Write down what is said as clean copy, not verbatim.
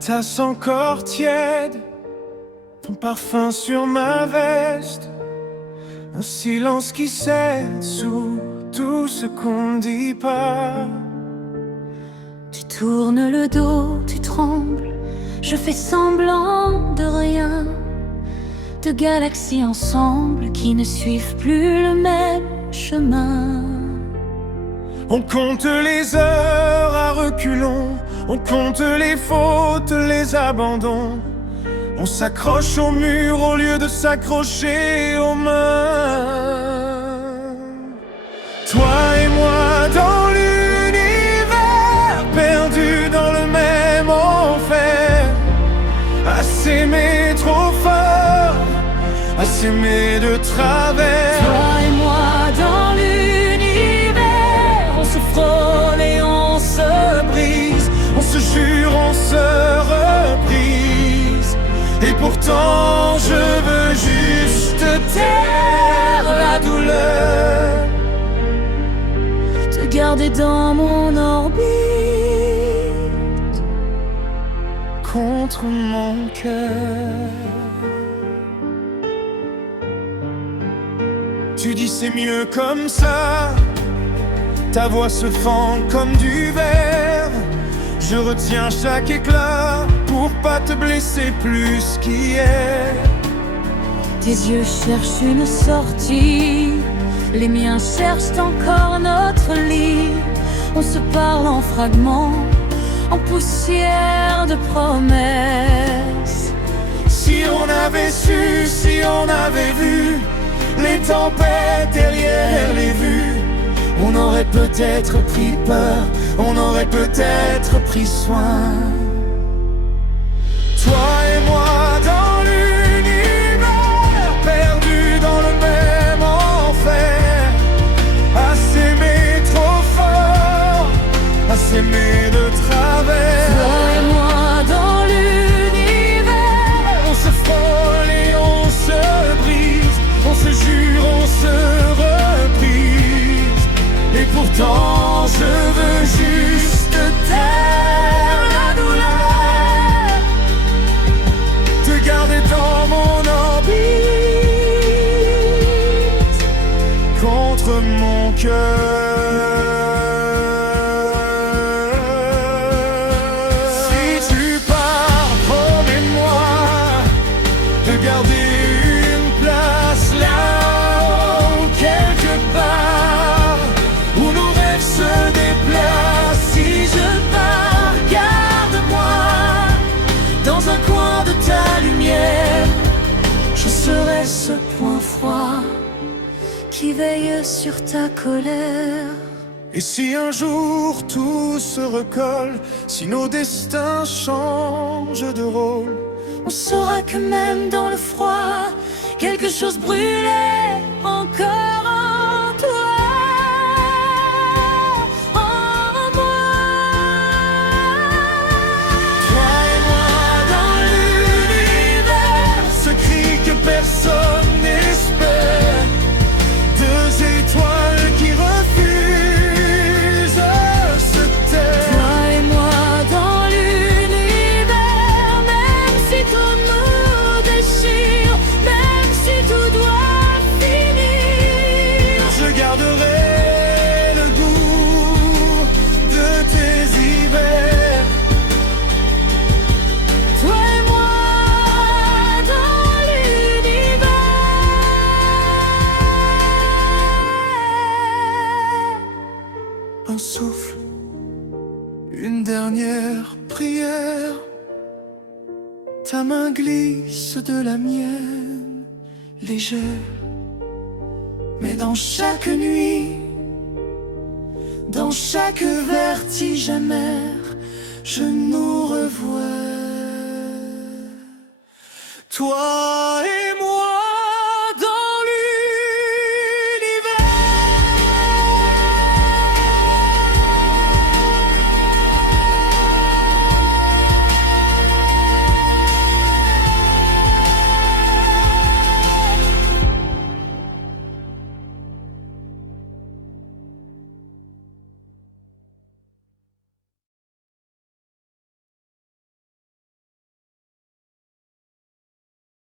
tasse encore tiède, ton parfum sur ma veste, un silence qui cède sous tout ce qu'on ne dit pas. Tu tournes le dos, tu trembles, je fais semblant de rien. De galaxies ensemble qui ne suivent plus le même chemin. On compte les heures à reculons, on compte les fautes, les abandons. On s'accroche au mur au lieu de s'accrocher aux mains. Toi et moi dans l'univers, perdus dans le même enfer, à s'aimer trop fort, à s'aimer de travers. Toi et moi dans l'univers, on se frôle et on se brise, on se jure, on se reprise. Et pourtant je veux juste taire la douleur, te garder dans mon orbite, contre mon cœur. Tu dis c'est mieux comme ça, ta voix se fend comme du verre. Je retiens chaque éclat pour pas te blesser plus qu'hier. Tes yeux cherchent une sortie, les miens cherchent encore notre lit. On se parle en fragments, en poussière de promesses. Si on avait su, si on avait vu les tempêtes derrière les vues, on aurait peut-être pris peur, on aurait peut-être pris soin. Toi et moi dans l'univers, perdus dans le même enfer, à s'aimer trop fort, à s'aimer de travers. Toi et moi dans l'univers, on se frôle et on se brise, on se jure, on se reprise. Et pourtant je veux juste taire la douleur, te garder dans mon orbite, contre mon cœur. Si tu pars, promets-moi de garder une place là-haut, quelque part où nos rêves se déplacent. Si je pars, garde-moi dans un coin de ta lumière. Je serai ce point froid qui veille sur ta colère. Et si un jour tout se recolle, si nos destins changent de rôle, on saura que même dans le froid, quelque chose brûlait encore en toi, en moi. Toi et moi dans l'univers, ce cri que personne n'espère, deux étoiles qui refusent se taire. Toi et moi dans l'univers, même si tout nous déchire, même si tout doit finir, Je garderai le goût de tes hivers. toi et moi dans l'univers. Un souffle, une dernière prière. Ta main glisse de la mienne, légère. Mais dans chaque nuit, dans chaque vertige amer, je nous revois. Toi et